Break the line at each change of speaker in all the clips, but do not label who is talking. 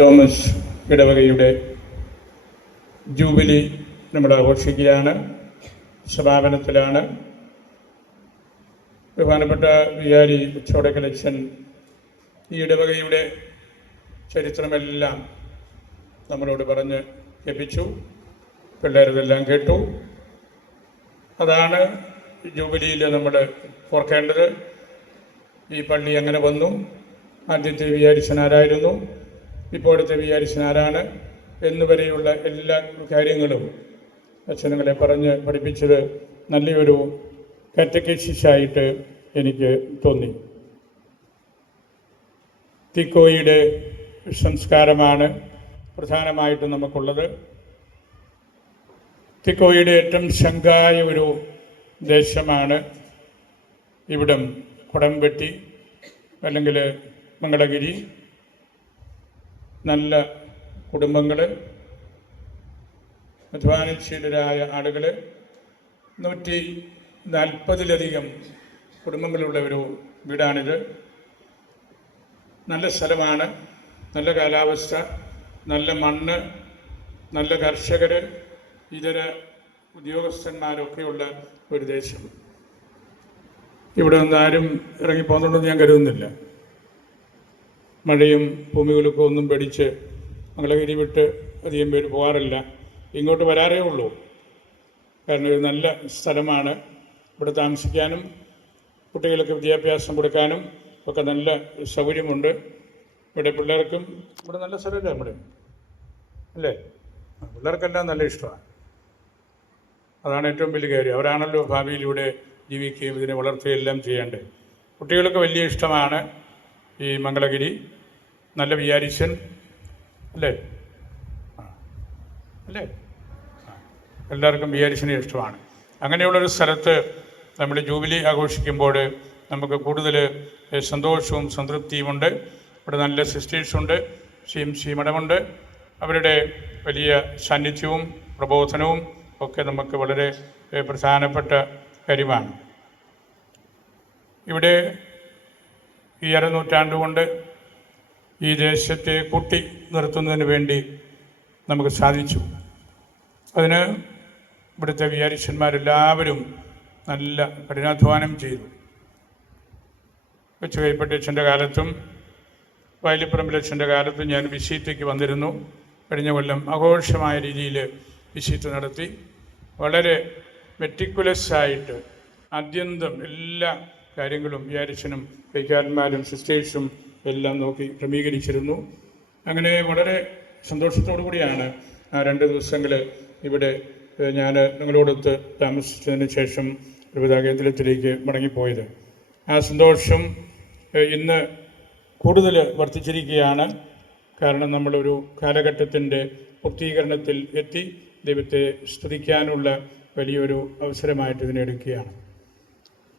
Thomas ഇടവകയുടെ jubilee നമ്മൾ ആഘോഷിക്കുകയാണ് സമാപനത്തിലാണ്. ബഹുമാനപ്പെട്ട വികാരി കലക്ഷൻ ഈ ഇടവകയുടെ ചരിത്രമെല്ലാം നമ്മളോട് പറഞ്ഞ് കേൾപ്പിച്ചു പിള്ളേരതെല്ലാം കേട്ടു. അതാണ് ജൂബിലിയിൽ നമ്മൾ ഓർക്കേണ്ടത്. ഈ പള്ളി അങ്ങനെ വന്നു? ആദ്യത്തെ വിചാരിച്ചൻ ആരായിരുന്നു ഇപ്പോഴത്തെ വിചാരിച്ചൻ ആരാണ് എന്നുവരെയുള്ള എല്ലാ കാര്യങ്ങളും അച്ഛനങ്ങളെ പറഞ്ഞ് പഠിപ്പിച്ചത് നല്ലൊരു കാറ്റക്കേസിസായിട്ട് എനിക്ക് തോന്നി. തിക്കോയുടെ സംസ്കാരമാണ് പ്രധാനമായിട്ടും നമുക്കുള്ളത്. തിക്കോയുടെ ഏറ്റവും ശങ്കായ ഒരു ദേശമാണ് ഇവിടം കുടംപെട്ടി അല്ലെങ്കിൽ മംഗളഗിരി നല്ല കുടുംബങ്ങൾ അധ്വാനശീലരായ ആളുകൾ നൂറ്റി നാൽപ്പതിലധികം കുടുംബങ്ങളുള്ള ഒരു വീടാണിത്. നല്ല സ്ഥലമാണ് നല്ല കാലാവസ്ഥ നല്ല മണ്ണ് നല്ല കർഷകർ ഇതര ഉദ്യോഗസ്ഥന്മാരൊക്കെയുള്ള ഒരു ദേശം. ഇവിടെ ഒന്നാരും ഇറങ്ങിപ്പോകുന്നുണ്ടെന്ന് ഞാൻ കരുതുന്നില്ല. മഴയും ഭൂമികുലുക്കും ഒന്നും പേടിച്ച് മംഗളഗിരി വിട്ട് അധികം പേര് പോകാറില്ല. ഇങ്ങോട്ട് വരാറേ ഉള്ളൂ. കാരണം ഇത് നല്ല സ്ഥലമാണ്. ഇവിടെ താമസിക്കാനും കുട്ടികൾക്ക് വിദ്യാഭ്യാസം കൊടുക്കാനും ഒക്കെ നല്ല സൗകര്യമുണ്ട്. ഇവിടെ പിള്ളേർക്കും ഇവിടെ നല്ല സ്ഥലമല്ലേ നമ്മുടെ? അല്ലേ? പിള്ളേർക്കെല്ലാം നല്ല ഇഷ്ടമാണ്. അതാണ് ഏറ്റവും വലിയ കാര്യം. അവരാണല്ലോ ഭാവിയിലൂടെ ജീവിക്കുകയും ഇതിനെ വളർത്തുകയും എല്ലാം ചെയ്യേണ്ടത്. കുട്ടികൾക്ക് വലിയ ഇഷ്ടമാണ് ഈ മംഗളഗിരി നല്ല വിചാരിച്ചൻ അല്ലേ? അല്ലേ? എല്ലാവർക്കും വിചാരിച്ചനെ ഇഷ്ടമാണ്. അങ്ങനെയുള്ളൊരു സ്ഥലത്ത് നമ്മൾ ജൂബിലി ആഘോഷിക്കുമ്പോൾ നമുക്ക് കൂടുതൽ സന്തോഷവും സംതൃപ്തിയുമുണ്ട്. ഇവിടെ നല്ല സിസ്റ്റേഴ്സുണ്ട് സി ശ്രീമഠമുണ്ട്. അവരുടെ വലിയ സാന്നിധ്യവും പ്രബോധനവും ഒക്കെ നമുക്ക് വളരെ പ്രധാനപ്പെട്ട കാര്യമാണ്. ഇവിടെ ഈ അരനൂറ്റാണ്ട് കൊണ്ട് ഈ ദേശത്തെ കൂട്ടി നിർത്തുന്നതിന് വേണ്ടി നമുക്ക് സാധിച്ചു. അതിന് ഇവിടുത്തെ വിചാരിച്ചന്മാരെല്ലാവരും നല്ല കഠിനാധ്വാനം ചെയ്തു. കൊച്ചു കൈപ്പറ്റച്ഛന്റെ കാലത്തും വയലിപ്പറമ്പിലച്ഛന്റെ കാലത്തും ഞാൻ വിസിറ്റയ്ക്ക് വന്നിരുന്നു. കഴിഞ്ഞ കൊല്ലം ആഘോഷമായ രീതിയിൽ വിസിറ്റ് നടത്തി. വളരെ മെറ്റിക്കുലസ്സായിട്ട് ആദ്യന്തം എല്ലാ കാര്യങ്ങളും വിചാരിച്ചനും കൈക്കാരന്മാരും സിസ്റ്റേഴ്സും എല്ലാം നോക്കി ക്രമീകരിച്ചിരുന്നു. അങ്ങനെ വളരെ സന്തോഷത്തോടു കൂടിയാണ് രണ്ട് ദിവസങ്ങൾ ഇവിടെ ഞാൻ നിങ്ങളോടൊത്ത് താമസിച്ചതിന് ശേഷം രൂപതാ കേന്ദ്രത്തിലേക്ക് മടങ്ങിപ്പോയത്. ആ സന്തോഷം ഇന്ന് കൂടുതൽ വർദ്ധിച്ചിരിക്കുകയാണ്. കാരണം നമ്മളൊരു കാലഘട്ടത്തിന്റെ പൂർത്തീകരണത്തിൽ എത്തി ദൈവത്തെ സ്തുതിക്കാനുള്ള വലിയൊരു അവസരമായിട്ട് ഇതിനെ എടുക്കുകയാണ്.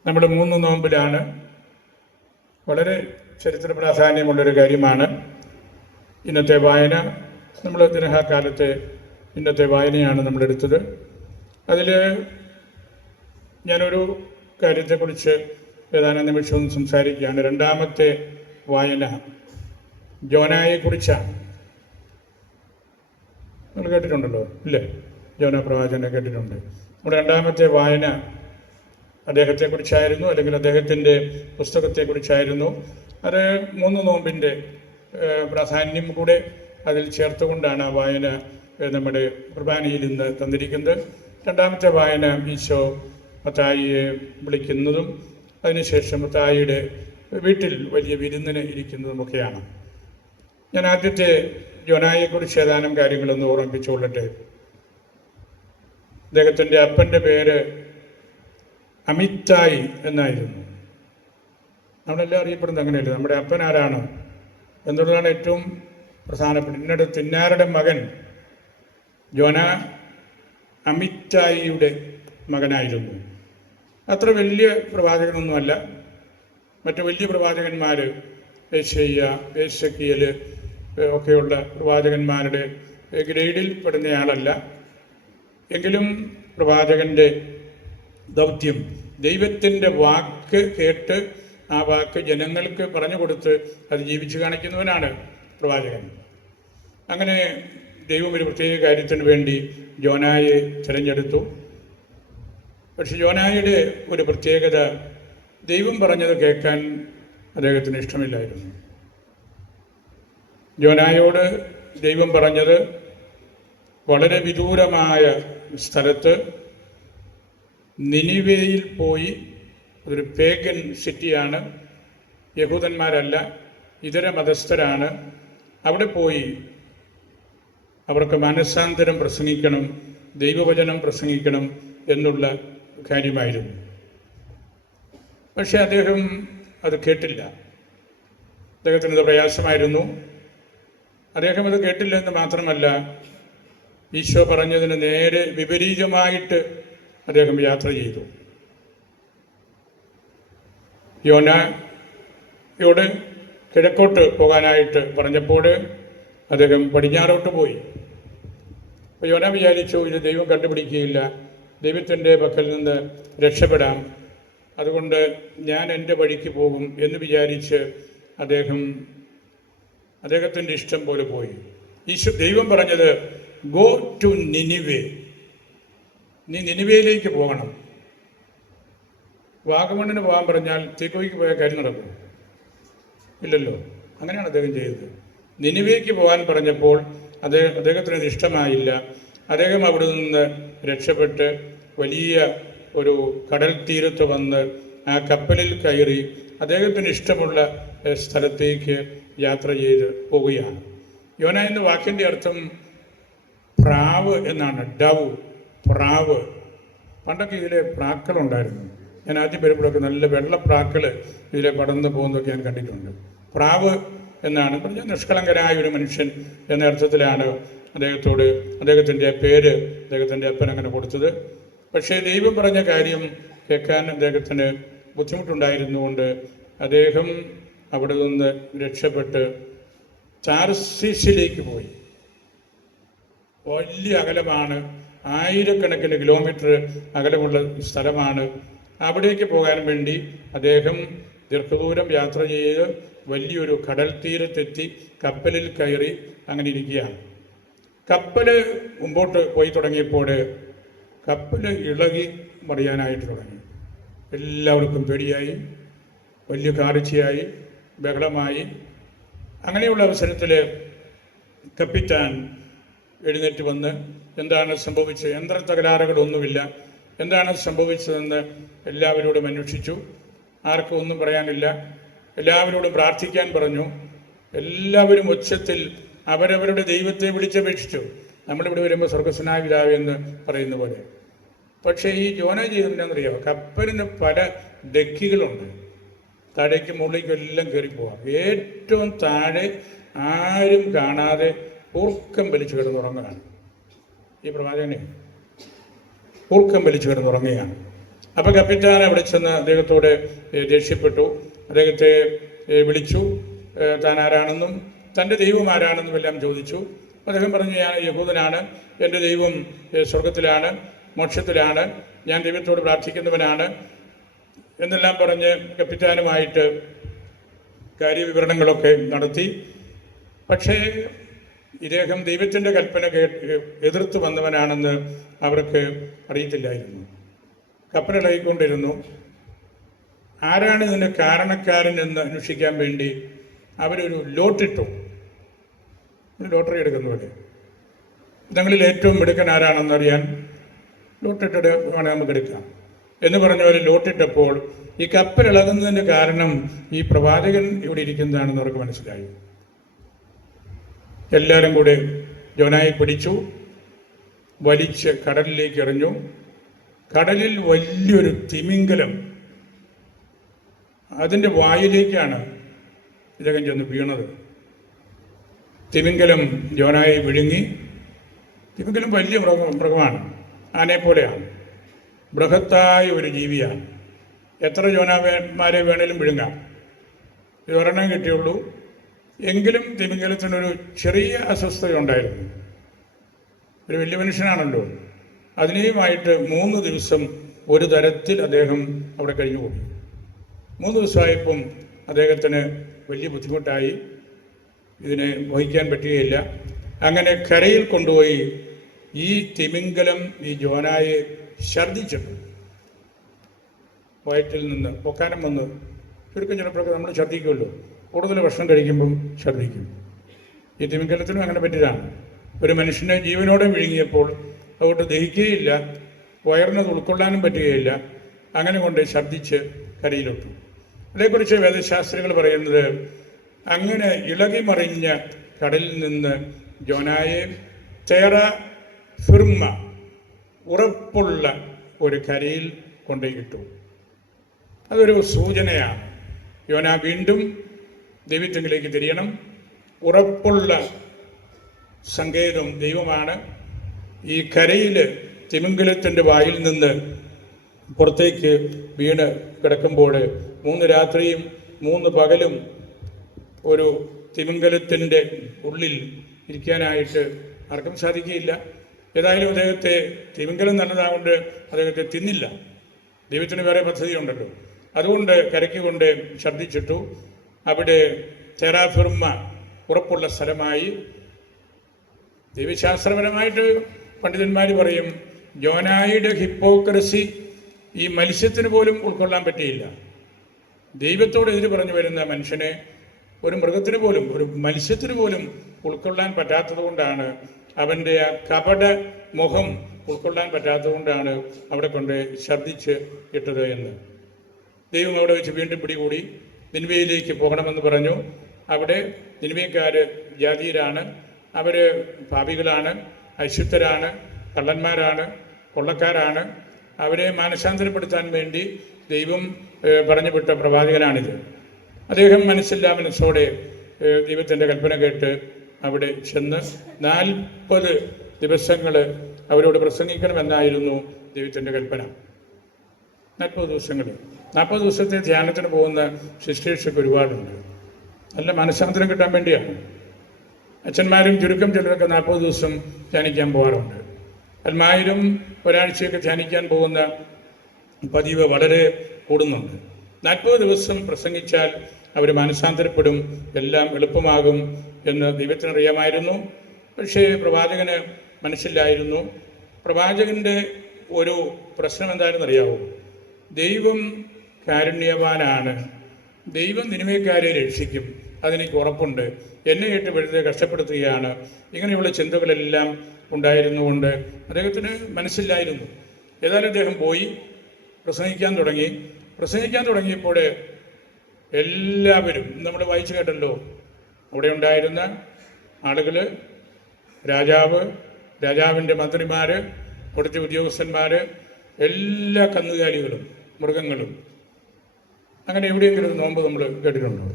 നമ്മൾ മൂന്ന് നോമ്പിലാണ്. വളരെ ചരിത്ര പ്രാധാന്യമുള്ളൊരു കാര്യമാണ്. ഇന്നത്തെ വായന നമ്മൾ ദിനഹാക്കാലത്തെ ഇന്നത്തെ വായനയാണ് നമ്മളെടുത്തത്. അതിൽ ഞാനൊരു കാര്യത്തെക്കുറിച്ച് ഏതാനും നിമിഷം സംസാരിക്കുകയാണ്. രണ്ടാമത്തെ വായന ജോനായെക്കുറിച്ചാണ്. നിങ്ങൾ കേട്ടിട്ടുണ്ടല്ലോ ഇല്ലേ? ജോന പ്രവാചനെ കേട്ടിട്ടുണ്ട്. നമ്മുടെ രണ്ടാമത്തെ വായന അദ്ദേഹത്തെക്കുറിച്ചായിരുന്നു അല്ലെങ്കിൽ അദ്ദേഹത്തിന്റെ പുസ്തകത്തെക്കുറിച്ചായിരുന്നു. അത് മൂന്ന് നോമ്പിന്റെ പ്രാധാന്യം കൂടെ അതിൽ ചേർത്തുകൊണ്ടാണ് ആ വായന നമ്മുടെ കുർബാനയിൽ ഇന്ന് തന്നിരിക്കുന്നത്. രണ്ടാമത്തെ വായന ഈശോ മത്തായിയെ വിളിക്കുന്നതും അതിനുശേഷം മത്തായിയുടെ വീട്ടിൽ വലിയ വിരുന്നിന് ഇരിക്കുന്നതുമൊക്കെയാണ്. ഞാൻ ആദ്യത്തെ ജോനായെക്കുറിച്ച് ഏതാനും കാര്യങ്ങളൊന്ന് ഓർമ്മിപ്പിച്ചുകൊള്ളട്ടെ. അദ്ദേഹത്തിന്റെ അപ്പന്റെ പേര് അമിത്തായി എന്നായിരുന്നു. നമ്മളെല്ലാം അറിയപ്പെടുന്നത് അങ്ങനെയല്ലേ? നമ്മുടെ അപ്പൻ ആരാണ്? എന്നുള്ളതാണ് ഏറ്റവും പ്രധാനപ്പെട്ട ഇന്നടെ തിന്നാരുടെ മകൻ ജോന അമിത്തായിയുടെ മകനായിരുന്നു. അത്ര വലിയ പ്രവാചകനൊന്നുമല്ല. മറ്റു വലിയ പ്രവാചകന്മാർ ഏഷ്യ ഏഷ്യക്കിയൽ ഒക്കെയുള്ള പ്രവാചകന്മാരുടെ ഗ്രേഡിൽ പെടുന്നയാളല്ല. എങ്കിലും പ്രവാചകന്റെ ദൗത്യം ദൈവത്തിന്റെ വാക്ക് കേട്ട് ആ വാക്ക് ജനങ്ങൾക്ക് പറഞ്ഞു കൊടുത്ത് അത് ജീവിച്ചു കാണിക്കുന്നവനാണ് പ്രവാചകൻ. അങ്ങനെ ദൈവം ഒരു പ്രത്യേക കാര്യത്തിന് വേണ്ടി ജോനായെ തിരഞ്ഞെടുത്തു. പക്ഷെ ജോനായുടെ ഒരു പ്രത്യേകത ദൈവം പറഞ്ഞത് കേൾക്കാൻ അദ്ദേഹത്തിന് ഇഷ്ടമില്ലായിരുന്നു. ജോനായോട് ദൈവം പറഞ്ഞത് വളരെ വിദൂരമായ സ്ഥലത്ത് നിനിവേയിൽ പോയി ഒരു പേഗൻ സിറ്റിയാണ് യഹൂദന്മാരല്ല ഇതര മതസ്ഥരാണ്. അവിടെ പോയി അവർക്ക് മനസ്സാന്തരം പ്രസംഗിക്കണം ദൈവവചനം പ്രസംഗിക്കണം എന്നുള്ള കാര്യമായിരുന്നു. പക്ഷെ അദ്ദേഹം അത് കേട്ടില്ല. അദ്ദേഹത്തിന് ഇത് പ്രയാസമായിരുന്നു. അദ്ദേഹം അത് കേട്ടില്ല എന്ന് മാത്രമല്ല ഈശോ പറഞ്ഞതിന് നേരെ വിപരീതമായിട്ട് അദ്ദേഹം യാത്ര ചെയ്തു. യോനയോട് കിഴക്കോട്ട് പോകാനായിട്ട് പറഞ്ഞപ്പോൾ അദ്ദേഹം പടിഞ്ഞാറോട്ട് പോയി. അപ്പോൾ യോന വിചാരിച്ചു ഇത് ദൈവം കണ്ടുപിടിക്കുകയില്ല. ദൈവത്തിന്റെ പക്കൽ നിന്ന് രക്ഷപ്പെടാം. അതുകൊണ്ട് ഞാൻ എന്റെ വഴിക്ക് പോകും എന്ന് വിചാരിച്ച് അദ്ദേഹം അദ്ദേഹത്തിന്റെ ഇഷ്ടം പോലെ പോയി. ഈശോ ദൈവം പറഞ്ഞത് ഗോ ടു നിനിവേ. നീ നിനിവയിലേക്ക് പോകണം. വാഗമണ്ണിന് പോകാൻ പറഞ്ഞാൽ തീക്കോയ്ക്ക് പോയ കാര്യം നടക്കും. ഇല്ലല്ലോ. അങ്ങനെയാണ് അദ്ദേഹം ചെയ്തത്. നിനിവേക്ക് പോകാൻ പറഞ്ഞപ്പോൾ അദ്ദേഹം അദ്ദേഹത്തിന് അത് ഇഷ്ടമായില്ല. അദ്ദേഹം അവിടെ നിന്ന് രക്ഷപ്പെട്ട് വലിയ ഒരു കടൽ തീരത്ത് വന്ന് ആ കപ്പലിൽ കയറി അദ്ദേഹത്തിന് ഇഷ്ടമുള്ള സ്ഥലത്തേക്ക് യാത്ര ചെയ്ത് പോവുകയാണ്. യോന എന്ന വാക്കിന്റെ അർത്ഥം പ്രാവ് എന്നാണ്. ഡവ് പ്രാവ്. പണ്ടൊക്കെ ഇതിലെ പ്രാക്കളുണ്ടായിരുന്നു ഞാൻ ആദ്യം വരുമ്പോഴൊക്കെ നല്ല വെള്ള പ്രാക്കൾ ഇതിലെ പടർന്നു പോകുന്നതൊക്കെ ഞാൻ കണ്ടിട്ടുണ്ട്. പ്രാവ് എന്നാണ് പറഞ്ഞാൽ നിഷ്കളങ്കരായ ഒരു മനുഷ്യൻ എന്ന അർത്ഥത്തിലാണ് അദ്ദേഹത്തോട് അദ്ദേഹത്തിന്റെ പേര് അദ്ദേഹത്തിന്റെ അപ്പൻ അങ്ങനെ കൊടുത്തത്. പക്ഷേ ദൈവം പറഞ്ഞ കാര്യം കേൾക്കാൻ അദ്ദേഹത്തിന് ബുദ്ധിമുട്ടുണ്ടായിരുന്നുകൊണ്ട് അദ്ദേഹം അവിടെ നിന്ന് രക്ഷപ്പെട്ട് താർസീസിലേക്ക് പോയി. വലിയ അകലമാണ് ആയിരക്കണക്കിന് കിലോമീറ്റർ അകലമുള്ള സ്ഥലമാണ് അവിടേക്ക് പോകാൻ വേണ്ടി അദ്ദേഹം ദീർഘദൂരം യാത്ര ചെയ്ത് വലിയൊരു കടൽ തീരത്തെത്തി കപ്പലിൽ കയറി അങ്ങനെ ഇരിക്കുകയാണ്. കപ്പൽ മുമ്പോട്ട് പോയി തുടങ്ങിയപ്പോൾ കപ്പൽ ഇളകി മറിയാനായിട്ട് തുടങ്ങി. എല്ലാവർക്കും പേടിയായി വലിയ കാർച്ചയായി ബഹളമായി. അങ്ങനെയുള്ള അവസരത്തിൽ കപ്പിത്താൻ എഴുന്നേറ്റ് വന്ന് എന്താണ് സംഭവിച്ചത്? യന്ത്ര തകരാറുകളൊന്നുമില്ല എന്താണ് സംഭവിച്ചതെന്ന് എല്ലാവരോടും അന്വേഷിച്ചു. ആർക്കും ഒന്നും പറയാനില്ല. എല്ലാവരോടും പ്രാർത്ഥിക്കാൻ പറഞ്ഞു. എല്ലാവരും ഉച്ചത്തിൽ അവരവരുടെ ദൈവത്തെ വിളിച്ചപേക്ഷിച്ചു. നമ്മളിവിടെ വരുമ്പോൾ സ്വർഗസ്വനായ പിതാവ് എന്ന് പറയുന്ന പോലെ. പക്ഷേ ഈ ജോന ചെയ്തെന്നറിയാമോ കപ്പലിന് പല ഡെക്കികളുണ്ട്. താഴേക്ക് മുകളിലേക്കും എല്ലാം കയറിപ്പോവാം. പോവാം ഏറ്റവും താഴെ ആരും കാണാതെ ഊർക്കം വലിച്ചു കിടന്നുറങ്ങുകയാണ് ഈ പ്രവാചകനെ ഊർക്കം വലിച്ചു കിടന്നുറങ്ങുകയാണ്. അപ്പോൾ കപ്പിത്താൻ അവിടെ ചെന്ന് അദ്ദേഹത്തോട് ദേഷ്യപ്പെട്ടു. അദ്ദേഹത്തെ വിളിച്ചു. താൻ ആരാണെന്നും തന്റെ ദൈവം ആരാണെന്നും എല്ലാം ചോദിച്ചു. അദ്ദേഹം പറഞ്ഞു ഞാൻ യഹൂദനാണ്. എന്റെ ദൈവം സ്വർഗത്തിലാണ് മോക്ഷത്തിലാണ്. ഞാൻ ദൈവത്തോട് പ്രാർത്ഥിക്കുന്നവനാണ്. എന്നെല്ലാം പറഞ്ഞ് കപ്പിത്താനുമായിട്ട് കാര്യവിവരണങ്ങളൊക്കെ നടത്തി. പക്ഷേ ഇദ്ദേഹം ദൈവത്തിന്റെ കൽപ്പന എതിർത്ത് വന്നവനാണെന്ന് അവർക്ക് അറിയത്തില്ലായിരുന്നു. കപ്പലിളകിക്കൊണ്ടിരുന്നു ആരാണ് ഇതിന് കാരണക്കാരൻ എന്ന് അന്വേഷിക്കാൻ വേണ്ടി അവരൊരു ലോട്ടിട്ടു ലോട്ടറി എടുക്കുന്ന പോലെ. ഞങ്ങളിൽ ഏറ്റവും മിടുക്കൻ ആരാണെന്നറിയാൻ ലോട്ടിട്ടിട്ട് വേണേൽ നമുക്ക് എടുക്കാം. എന്ന് പറഞ്ഞ പോലെ ലോട്ടിട്ടപ്പോൾ ഈ കപ്പൽ ഇളകുന്നതിന്റെ കാരണം ഈ പ്രവാചകൻ ഇവിടെ ഇരിക്കുന്നതാണെന്ന് അവർക്ക് മനസ്സിലായി. എല്ലാവരും കൂടെ ജോനായി പിടിച്ചു. വലിച്ച് കടലിലേക്ക് എറിഞ്ഞു. കടലിൽ വലിയൊരു തിമിംഗലം. അതിന്റെ വായിലേക്കാണ് ഇദ്ദേഹം ചെന്ന് വീണത്. തിമിംഗലം ജോനായി വിഴുങ്ങി. തിമിംഗലം വലിയ മൃഗ മൃഗമാണ്. ആനയെ പോലെയാണ്. ബൃഹത്തായ ഒരു ജീവിയാണ്. എത്ര ജോനാമാരെ വേണേലും വിഴുങ്ങാം. ഇത് ഒരെണ്ണം കിട്ടിയുള്ളൂ. എങ്കിലും തിമിംഗലത്തിനൊരു ചെറിയ അസ്വസ്ഥതയുണ്ടായിരുന്നു. ഒരു വലിയ മനുഷ്യനാണല്ലോ. അതിനെയുമായിട്ട് മൂന്ന് ദിവസം ഒരു തരത്തിൽ അദ്ദേഹം അവിടെ കഴിഞ്ഞു പോയി മൂന്ന് ദിവസമായപ്പം അദ്ദേഹത്തിന് വലിയ ബുദ്ധിമുട്ടായി. ഇതിനെ വഹിക്കാൻ പറ്റുകയില്ല. അങ്ങനെ കരയിൽ കൊണ്ടുപോയി ഈ തിമിംഗലം ഈ ജോനായെ ഛർദ്ദിച്ചിട്ടു. വയറ്റിൽ നിന്ന് പൊക്കാനം വന്ന് ചുരുക്കം ചിലപ്പോഴൊക്കെ നമ്മൾ ഛർദ്ദിക്കുമല്ലോ. കൂടുതൽ ഭക്ഷണം കഴിക്കുമ്പം ഛർദ്ദിക്കും. ഈ തിമിംഗലത്തിനും അങ്ങനെ പറ്റിയതാണ്. ഒരു മനുഷ്യനെ ജീവനോടെ വിഴുങ്ങിയപ്പോൾ അതുകൊണ്ട് ദഹിക്കുകയില്ല വയറിനത് ഉൾക്കൊള്ളാനും പറ്റുകയില്ല അങ്ങനെ കൊണ്ട് ഛർദ്ദിച്ച് കരയിലൊട്ടു. അതേക്കുറിച്ച് വേദശാസ്ത്രികൾ പറയുന്നത് അങ്ങനെ ഇളകി മറിഞ്ഞ കടലിൽ നിന്ന് ജോനായെ ചേറ ഫിർമ ഉറപ്പുള്ള ഒരു കരയിൽ കൊണ്ടുപോയിട്ടു അതൊരു സൂചനയാണ്. യോന വീണ്ടും ദൈവത്തിലേക്ക് തിരിയണം. ഉറപ്പുള്ള സങ്കേതം ദൈവമാണ്. ഈ കരയിൽ തിമിംഗലത്തിന്റെ വായിൽ നിന്ന് പുറത്തേക്ക് വീണ് കിടക്കുമ്പോൾ മൂന്ന് രാത്രിയും മൂന്ന് പകലും ഒരു തിമിംഗലത്തിന്റെ ഉള്ളിൽ ഇരിക്കാനായിട്ട് ആർക്കും സാധിക്കുകയില്ല. ഏതായാലും അദ്ദേഹത്തെ തിമിംഗലം നല്ലതാകൊണ്ട് അദ്ദേഹത്തെ തിന്നില്ല. ദൈവത്തിന് വേറെ പദ്ധതിയുണ്ടല്ലോ. അതുകൊണ്ട് കരയ്ക്ക് കൊണ്ട് ഛർദ്ദിച്ചിട്ടു. അവിടെ തെറാഫിർമ ഉറപ്പുള്ള സ്ഥലമായി ദൈവശാസ്ത്രപരമായിട്ട് പണ്ഡിതന്മാർ പറയും ജോനായിയുടെ ഹിപ്പോക്രസി ഈ മത്സ്യത്തിന് പോലും ഉൾക്കൊള്ളാൻ പറ്റിയില്ല. ദൈവത്തോട് എതിര് പറഞ്ഞു വരുന്ന മനുഷ്യനെ ഒരു മൃഗത്തിന് പോലും ഒരു മത്സ്യത്തിന് പോലും ഉൾക്കൊള്ളാൻ പറ്റാത്തതുകൊണ്ടാണ് അവന്റെ ആ കപട മുഖം ഉൾക്കൊള്ളാൻ പറ്റാത്തതുകൊണ്ടാണ് അവിടെ കൊണ്ട് ഛർദ്ദിച്ച് ഇട്ടത് എന്ന്. ദൈവം അവിടെ വെച്ച് വീണ്ടും പിടികൂടി. നിൻവയിലേക്ക് പോകണമെന്ന് പറഞ്ഞു. അവിടെ നിൻവയക്കാർ ജാതിയിലാണ് അവർ പാപികളാണ് അശുദ്ധരാണ് കള്ളന്മാരാണ് കൊള്ളക്കാരാണ്. അവരെ മാനസാന്തരപ്പെടുത്താൻ വേണ്ടി ദൈവം പറഞ്ഞു വിട്ട പ്രവാചകനാണിത്. അദ്ദേഹം മനസ്സില്ലാ മനസ്സോടെ ദൈവത്തിന്റെ കൽപ്പന കേട്ട് അവിടെ ചെന്ന് നാൽപ്പത് ദിവസങ്ങൾ അവരോട് പ്രസംഗിക്കണമെന്നായിരുന്നു ദൈവത്തിന്റെ കൽപ്പന. നാൽപ്പത് ദിവസങ്ങൾ നാൽപ്പത് ദിവസത്തെ ധ്യാനത്തിന് പോകുന്ന ശുശ്രൂഷയ്ക്ക് ഒരുപാടുണ്ട്. നല്ല മനസ്സാന്തരം കിട്ടാൻ വേണ്ടിയാണ്. അച്ഛന്മാരും ചുരുക്കം ചിലരൊക്കെ നാൽപ്പത് ദിവസം ധ്യാനിക്കാൻ പോകാറുണ്ട് അൽമായിരും ഒരാഴ്ചയൊക്കെ ധ്യാനിക്കാൻ പോകുന്ന പതിവ് വളരെ കൂടുന്നുണ്ട്. നാൽപ്പത് ദിവസം പ്രസംഗിച്ചാൽ അവർ മനസ്സാന്തരപ്പെടും എല്ലാം എളുപ്പമാകും എന്ന് ദൈവത്തിനറിയാമായിരുന്നു. പക്ഷേ പ്രവാചകന് മനസ്സിലായിരുന്നു പ്രവാചകന്റെ ഒരു പ്രശ്നം എന്തായിരുന്നു അറിയാവോ ദൈവം കാരുണ്യവാനാണ്. ദൈവം നിനിമയക്കാരെ രക്ഷിക്കും. അതെനിക്ക് ഉറപ്പുണ്ട്. എന്നെ കേട്ട് വെറുതെ കഷ്ടപ്പെടുത്തുകയാണ്. ഇങ്ങനെയുള്ള ചിന്തകളെല്ലാം ഉണ്ടായിരുന്നുകൊണ്ട് അദ്ദേഹത്തിന് മനസ്സില്ലായിരുന്നു. ഏതായാലും അദ്ദേഹം പോയി പ്രസംഗിക്കാൻ തുടങ്ങി. പ്രസംഗിക്കാൻ തുടങ്ങിയപ്പോൾ എല്ലാവരും നമ്മൾ വായിച്ചു കേട്ടല്ലോ അവിടെ ഉണ്ടായിരുന്ന ആളുകൾ രാജാവ് രാജാവിന്റെ മന്ത്രിമാർ അവിടുത്തെ ഉദ്യോഗസ്ഥന്മാർ എല്ലാ കന്നുകാലികളും മൃഗങ്ങളും അങ്ങനെ എവിടെയെങ്കിലും നോമ്പ് നമ്മൾ കേട്ടിട്ടുണ്ടോ?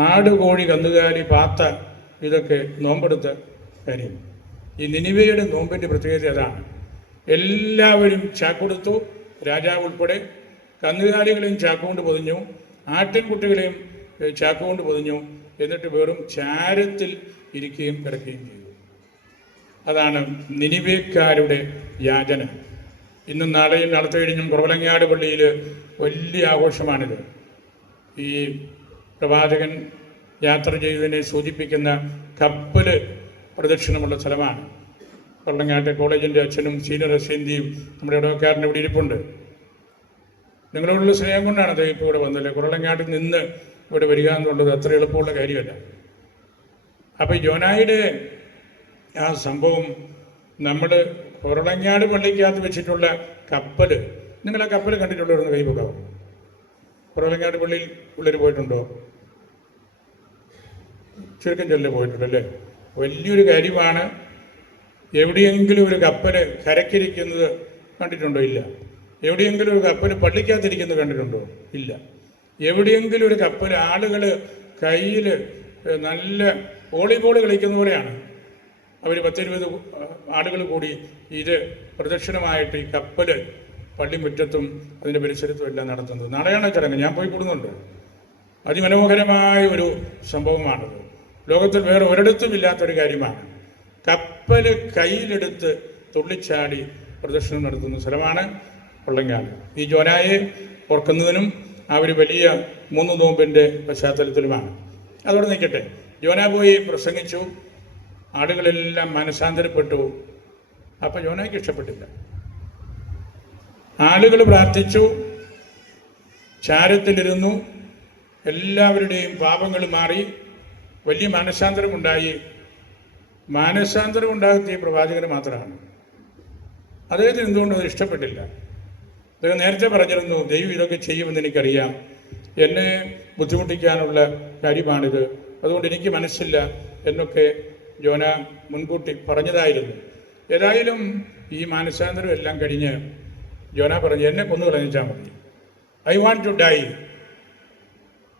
ആട് കോഴി കന്നുകാലി പാത്ത ഇതൊക്കെ നോമ്പെടുത്ത കാര്യം. ഈ നിനിവയുടെ നോമ്പിന്റെ പ്രത്യേകത അതാണ്. എല്ലാവരും ചാക്കൊടുത്തു രാജാവ് ഉൾപ്പെടെ. കന്നുകാലികളെയും ചാക്കുകൊണ്ട് പൊതിഞ്ഞു ആട്ടിൻകുട്ടികളെയും ചാക്കുകൊണ്ട് പൊതിഞ്ഞു എന്നിട്ട് വെറും ചാരത്തിൽ ഇരിക്കുകയും കിടക്കുകയും ചെയ്തു. അതാണ് നിനിവേക്കാരുടെ യാചന. ഇന്നും നാളെയും നടത്തു കഴിഞ്ഞും കുറവലങ്ങാട് പള്ളിയിൽ വലിയ ആഘോഷമാണിത്. ഈ പ്രവാചകൻ യാത്ര ചെയ്തതിനെ സൂചിപ്പിക്കുന്ന കപ്പൽ പ്രദക്ഷിണമുള്ള സ്ഥലമാണ്. കൊള്ളങ്ങാട്ടെ കോളേജിന്റെ അച്ഛനും സീനിയർ അസീന്തിയും നമ്മുടെ ഇടവക്കാരന്റെ ഇവിടെ ഇരിപ്പുണ്ട്. നിങ്ങളോടുള്ള സ്നേഹം കൊണ്ടാണ് അദ്ദേഹം ഇവിടെ വന്നത്. കുറളങ്ങാട്ടിൽ നിന്ന് ഇവിടെ വരിക എന്നുള്ളത് അത്ര എളുപ്പമുള്ള കാര്യമല്ല. അപ്പോൾ ജോനായുടെ ആ സംഭവം നമ്മൾ കുറളങ്ങാട് പള്ളിക്കകത്ത് വെച്ചിട്ടുള്ള കപ്പൽ നിങ്ങൾ ആ കപ്പൽ കണ്ടിട്ടുള്ളവരൊന്ന് കൈപൊക്കാവും കുറവലങ്ങാട് പള്ളിയിൽ പിള്ളേർ പോയിട്ടുണ്ടോ? ചുരുക്കം ചൊല്ലി പോയിട്ടുണ്ടല്ലേ? വലിയൊരു കാര്യമാണ് എവിടെയെങ്കിലും ഒരു കപ്പൽ കരക്കിരിക്കുന്നത് കണ്ടിട്ടുണ്ടോ? ഇല്ല. എവിടെയെങ്കിലും ഒരു കപ്പൽ പള്ളിക്കകത്തിരിക്കുന്നത് കണ്ടിട്ടുണ്ടോ? ഇല്ല. എവിടെയെങ്കിലും ഒരു കപ്പൽ ആളുകൾ കയ്യിൽ നല്ല വോളിബോൾ കളിക്കുന്ന പോലെയാണ്. അവർ പത്തിരുപത് ആളുകൾ കൂടി ഇത് പ്രദക്ഷിണമായിട്ട് ഈ കപ്പൽ പള്ളിമുറ്റത്തും അതിന്റെ പരിസരത്തും എല്ലാം നടത്തുന്നത്. നാളെയാണ് ചടങ്ങ്. ഞാൻ പോയി കൂടുന്നുണ്ട്. അതിമനോഹരമായ ഒരു സംഭവമാണത്. ലോകത്തിൽ വേറെ ഒരിടത്തും ഇല്ലാത്തൊരു കാര്യമാണ്. കപ്പൽ കയ്യിലെടുത്ത് തുള്ളിച്ചാടി പ്രദർശനം നടത്തുന്ന സ്ഥലമാണ് കൊള്ളങ്ങാട് ഈ ജോനായെ ഓർക്കുന്നതിനും ആ ഒരു വലിയ മൂന്ന് നോമ്പിന്റെ പശ്ചാത്തലത്തിലുമാണ്. അതോടെ നിൽക്കട്ടെ. ജോന പോയി പ്രസംഗിച്ചു. ആളുകളെല്ലാം മനസാന്തരപ്പെട്ടു. അപ്പം യോനയ്ക്ക് ഇഷ്ടപ്പെട്ടില്ല. ആളുകൾ പ്രാർത്ഥിച്ചു. ചാരത്തിലിരുന്നു. എല്ലാവരുടെയും പാപങ്ങൾ മാറി. വലിയ മാനസാന്തരമുണ്ടായി. മാനസാന്തരം ഉണ്ടാക്കിയ പ്രവാചകന് മാത്രമാണ്. അദ്ദേഹത്തിന് എന്തുകൊണ്ടും അത് ഇഷ്ടപ്പെട്ടില്ല. അദ്ദേഹം നേരത്തെ പറഞ്ഞിരുന്നു ദൈവം ഇതൊക്കെ ചെയ്യുമെന്ന് എനിക്കറിയാം. എന്നെ ബുദ്ധിമുട്ടിക്കാനുള്ള കാര്യമാണിത്. അതുകൊണ്ട് എനിക്ക് മനസ്സില്ല എന്നൊക്കെ ജോന മുൻകൂട്ടി പറഞ്ഞതായിരുന്നു. ഏതായാലും ഈ മാനസാന്തരം എല്ലാം കഴിഞ്ഞ് ജോന പറഞ്ഞു എന്നെ കൊന്നു കളഞ്ഞാൽ മതി. I want to die.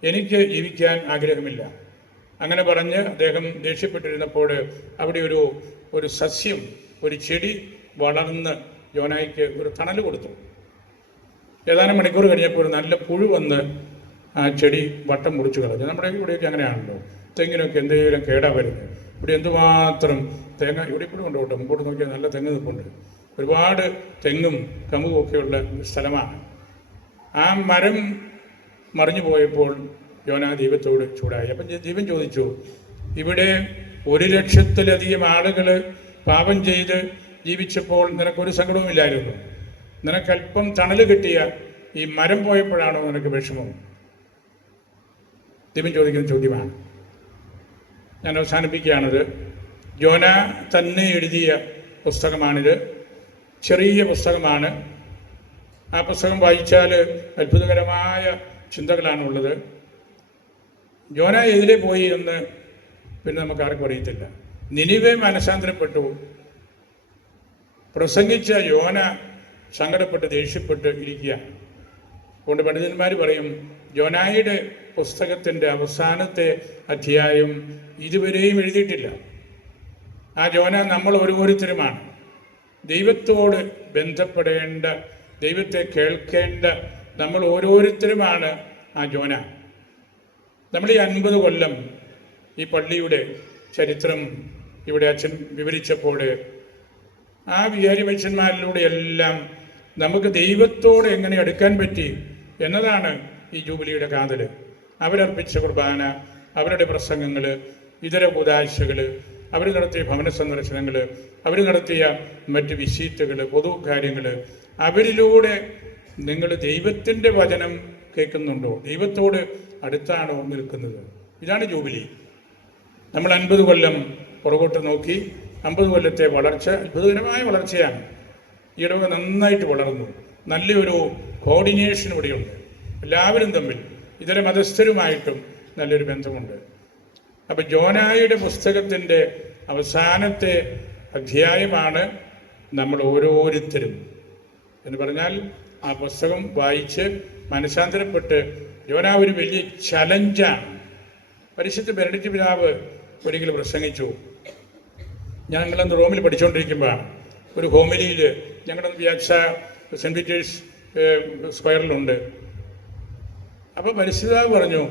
എനിക്ക് ജീവിക്കാൻ ആഗ്രഹമില്ല. അങ്ങനെ പറഞ്ഞ് അദ്ദേഹം ദേഷ്യപ്പെട്ടിരുന്നപ്പോൾ അവിടെ ഒരു ഒരു സസ്യം ഒരു ചെടി വളർന്ന് ജോനായിക്ക് ഒരു തണൽ കൊടുത്തു. ഏതാനും മണിക്കൂർ കഴിഞ്ഞപ്പോൾ നല്ല പുഴു വന്ന് ആ ചെടി വട്ടം മുറിച്ചു കളഞ്ഞു. നമ്മുടെ ഇവിടെയൊക്കെ അങ്ങനെയാണല്ലോ. തെങ്ങിനൊക്കെ എന്തെങ്കിലും കേടാ വരുന്നത്. ഇവിടെ എന്തുമാത്രം തേങ്ങ ഇവിടെ ഉണ്ട് കേട്ടോ. മുമ്പോട്ട് നോക്കിയാൽ നല്ല തെങ്ങ് നിൽപ്പുണ്ട്. ഒരുപാട് തെങ്ങും കമുകും ഒക്കെയുള്ള സ്ഥലമാണ്. ആ മരം മറിഞ്ഞു പോയപ്പോൾ യോന ദൈവത്തോട് ചൂടായി. അപ്പം ദൈവം ചോദിച്ചു ഇവിടെ ഒരു ലക്ഷത്തിലധികം ആളുകൾ പാപം ചെയ്ത് ജീവിച്ചപ്പോൾ നിനക്കൊരു സങ്കടവുമില്ലായിരുന്നു നിനക്കല്പം തണൽ കിട്ടിയ ഈ മരം പോയപ്പോഴാണോ നിനക്ക് വിഷമം? ദൈവം ചോദിക്കുന്ന ചോദ്യമാണ്. ഞാൻ അവസാനിപ്പിക്കുകയാണത്. ജോന തന്നെ എഴുതിയ പുസ്തകമാണിത്. ചെറിയ പുസ്തകമാണ്. ആ പുസ്തകം വായിച്ചാൽ അത്ഭുതകരമായ ചിന്തകളാണ് ഉള്ളത് ജോന എതിരെ പോയി എന്ന് പിന്നെ നമുക്ക് ആർക്കും അറിയത്തില്ല. നിനിവെ മനസാന്തരപ്പെട്ടു പ്രസംഗിച്ച യോന സങ്കടപ്പെട്ട് ദേഷ്യപ്പെട്ട് ഇരിക്കുക അതുകൊണ്ട് പണ്ഡിതന്മാർ പറയും ജോനായുടെ പുസ്തകത്തിന്റെ അവസാനത്തെ അധ്യായം ഇതുവരെയും എഴുതിയിട്ടില്ല. ആ ജോന നമ്മൾ ഓരോരുത്തരുമാണ്. ദൈവത്തോട് ബന്ധപ്പെടേണ്ട ദൈവത്തെ കേൾക്കേണ്ട നമ്മൾ ഓരോരുത്തരുമാണ് ആ ജോന. നമ്മൾ ഈ അൻപത് കൊല്ലം ഈ പള്ളിയുടെ ചരിത്രം ഇവിടെ അച്ഛൻ വിവരിച്ചപ്പോൾ ആ വികാരി മനുഷ്യന്മാരിലൂടെ എല്ലാം നമുക്ക് ദൈവത്തോട് എങ്ങനെ അടുക്കാൻ പറ്റി എന്നതാണ് ഈ ജൂബിലിയുടെ കാതൽ അവരർപ്പിച്ച കുർബാന അവരുടെ പ്രസംഗങ്ങൾ ഇതര കൂതാഴ്ചകൾ അവർ നടത്തിയ ഭവന സന്ദർശനങ്ങൾ അവർ നടത്തിയ മറ്റ് വിശീത്തുകൾ പൊതു കാര്യങ്ങൾ അവരിലൂടെ നിങ്ങൾ ദൈവത്തിന്റെ വചനം കേൾക്കുന്നുണ്ടോ? ദൈവത്തോട് അടുത്താണോ നിൽക്കുന്നത്? ഇതാണ് ജൂബിലി. നമ്മൾ അൻപത് കൊല്ലം പുറകോട്ട് നോക്കി അമ്പത് കൊല്ലത്തെ വളർച്ച അത്ഭുതകരമായ വളർച്ചയാണ്. ഈ ഇടവ നന്നായിട്ട് വളർന്നു. നല്ലൊരു കോർഡിനേഷൻ ഇവിടെയുണ്ട്. എല്ലാവരും തമ്മിൽ ഇതര മതസ്ഥരുമായിട്ടും നല്ലൊരു ബന്ധമുണ്ട്. അപ്പം ജോനായുടെ പുസ്തകത്തിന്റെ അവസാനത്തെ അധ്യായമാണ് നമ്മൾ ഓരോരുത്തരും. എന്ന് പറഞ്ഞാൽ ആ പുസ്തകം വായിച്ച് മനസാന്തരപ്പെട്ട് ജോന ഒരു വലിയ ചലഞ്ചാണ് പരിശുദ്ധ ബെനഡിറ്റ് പിതാവ് ഒരിക്കലും പ്രസംഗിച്ചു. ഞങ്ങളന്ന് റോമിൽ പഠിച്ചുകൊണ്ടിരിക്കുമ്പോൾ ഒരു ഹോമിലിയിൽ ഞങ്ങളുടെ വ്യാഴ്ച സെന്റ് പീറ്റേഴ്സ് സ്ക്വയറിലുണ്ട്. അപ്പോൾ പരിശുദ്ധാവ് പറഞ്ഞു.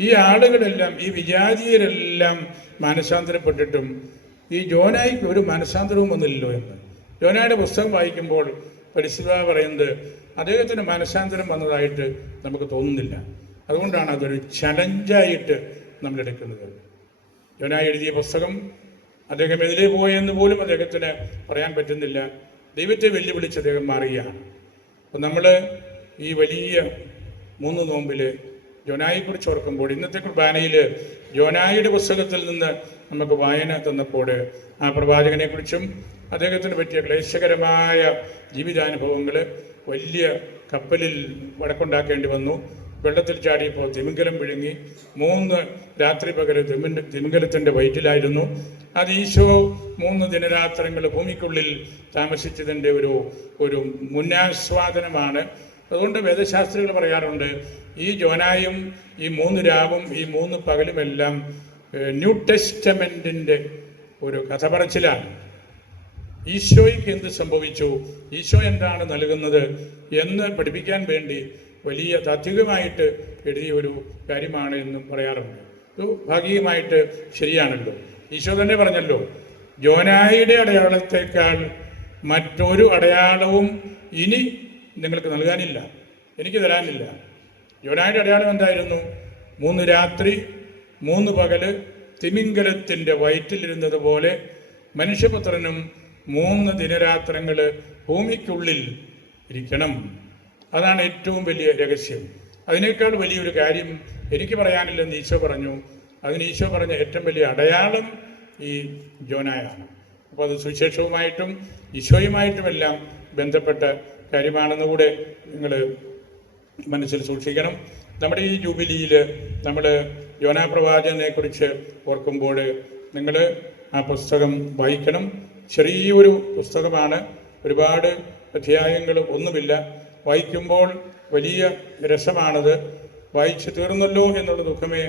ഈ ആളുകളെല്ലാം ഈ വിജാതീയരെല്ലാം മാനസാന്തരപ്പെട്ടിട്ടും ഈ ജോനായിക്ക് ഒരു മാനസാന്തരവും വന്നില്ലല്ലോ എന്ന്. ജോനായുടെ പുസ്തകം വായിക്കുമ്പോൾ പരിശുദ്ധാവ് പറയുന്നത് അദ്ദേഹത്തിന് മാനസാന്തരം വന്നതായിട്ട് നമുക്ക് തോന്നുന്നില്ല. അതുകൊണ്ടാണ് അതൊരു ചലഞ്ചായിട്ട് നമ്മൾ എടുക്കുന്നത്. ജോനായി എഴുതിയ പുസ്തകം അദ്ദേഹം എതിരെ പോയെന്ന് പോലും അദ്ദേഹത്തിന് പറയാൻ പറ്റുന്നില്ല. ദൈവത്തെ വെല്ലുവിളിച്ച് അദ്ദേഹം മാറുകയാണ്. അപ്പം നമ്മൾ ഈ വലിയ മൂന്ന് നോമ്പിൽ ജോനായെക്കുറിച്ച് ഓർക്കുമ്പോൾ ഇന്നത്തെ കുർബാനയിൽ ജോനായുടെ പുസ്തകത്തിൽ നിന്ന് നമുക്ക് വായന തന്നപ്പോൾ ആ പ്രവാചകനെക്കുറിച്ചും അദ്ദേഹത്തിന് പറ്റിയ ക്ലേശകരമായ ജീവിതാനുഭവങ്ങൾ വലിയ കപ്പലിൽ വടക്കുണ്ടാക്കേണ്ടി വന്നു. വെള്ളത്തിൽ ചാടിയപ്പോൾ തിമിംഗലം വിഴുങ്ങി. മൂന്ന് രാത്രി പകൽ തിമിന്റെ തിമിംഗലത്തിന്റെ വയറ്റിലായിരുന്നു. അത് ഈശോ മൂന്ന് ദിനരാത്രങ്ങൾ ഭൂമിക്കുള്ളിൽ താമസിച്ചതിന്റെ ഒരു ഒരു മുന്നാസ്വാദനമാണ്. അതുകൊണ്ട് വേദശാസ്ത്രികൾ പറയാറുണ്ട് ഈ ജോനായും ഈ മൂന്ന് രാവും ഈ മൂന്ന് പകലുമെല്ലാം ന്യൂ ടെസ്റ്റമെന്റിന്റെ ഒരു കഥ പറച്ചിലാണ് ഈശോയ്ക്ക് എന്ത് സംഭവിച്ചു? ഈശോ എന്താണ് നൽകുന്നത് എന്ന് പഠിപ്പിക്കാൻ വേണ്ടി വലിയ താത്വികമായിട്ട് എഴുതിയ ഒരു കാര്യമാണ് എന്നും പറയാറുണ്ട്. ഇത് ഭാഗികമായിട്ട് ശരിയാണല്ലോ. ഈശോ തന്നെ പറഞ്ഞല്ലോ ജോനായിയുടെ അടയാളത്തേക്കാൾ മറ്റൊരു അടയാളവും ഇനി നിങ്ങൾക്ക് നൽകാനില്ല. എനിക്ക് തരാനില്ല. യോനായുടെ അടയാളം എന്തായിരുന്നു? മൂന്ന് രാത്രി മൂന്ന് പകൽ തിമിംഗലത്തിന്റെ വയറ്റിലിരുന്നത് പോലെ മനുഷ്യപുത്രനും മൂന്ന് ദിനരാത്രങ്ങൾ ഭൂമിക്കുള്ളിൽ ഇരിക്കണം. അതാണ് ഏറ്റവും വലിയ രഹസ്യം. അതിനേക്കാൾ വലിയൊരു കാര്യം എനിക്ക് പറയാനില്ലെന്ന് ഈശോ പറഞ്ഞു. അതിന് ഈശോ പറഞ്ഞ ഏറ്റവും വലിയ അടയാളം ഈ ജോനായാണ്. അപ്പോൾ അത് സുവിശേഷവുമായിട്ടും ഈശോയുമായിട്ടുമെല്ലാം ബന്ധപ്പെട്ട കാര്യമാണെന്ന് കൂടെ നിങ്ങൾ മനസ്സിൽ സൂക്ഷിക്കണം. നമ്മുടെ ഈ ജൂബിലിയിൽ നമ്മൾ യോനാ പ്രവാചകനെ കുറിച്ച് ഓർക്കുമ്പോൾ നിങ്ങൾ ആ പുസ്തകം വായിക്കണം. ചെറിയൊരു പുസ്തകമാണ് ഒരുപാട് അധ്യായങ്ങൾ ഒന്നുമില്ല. വായിക്കുമ്പോൾ വലിയ രസമാണത്. വായിച്ചു തീർന്നല്ലോ എന്നുള്ള ദുഃഖമേ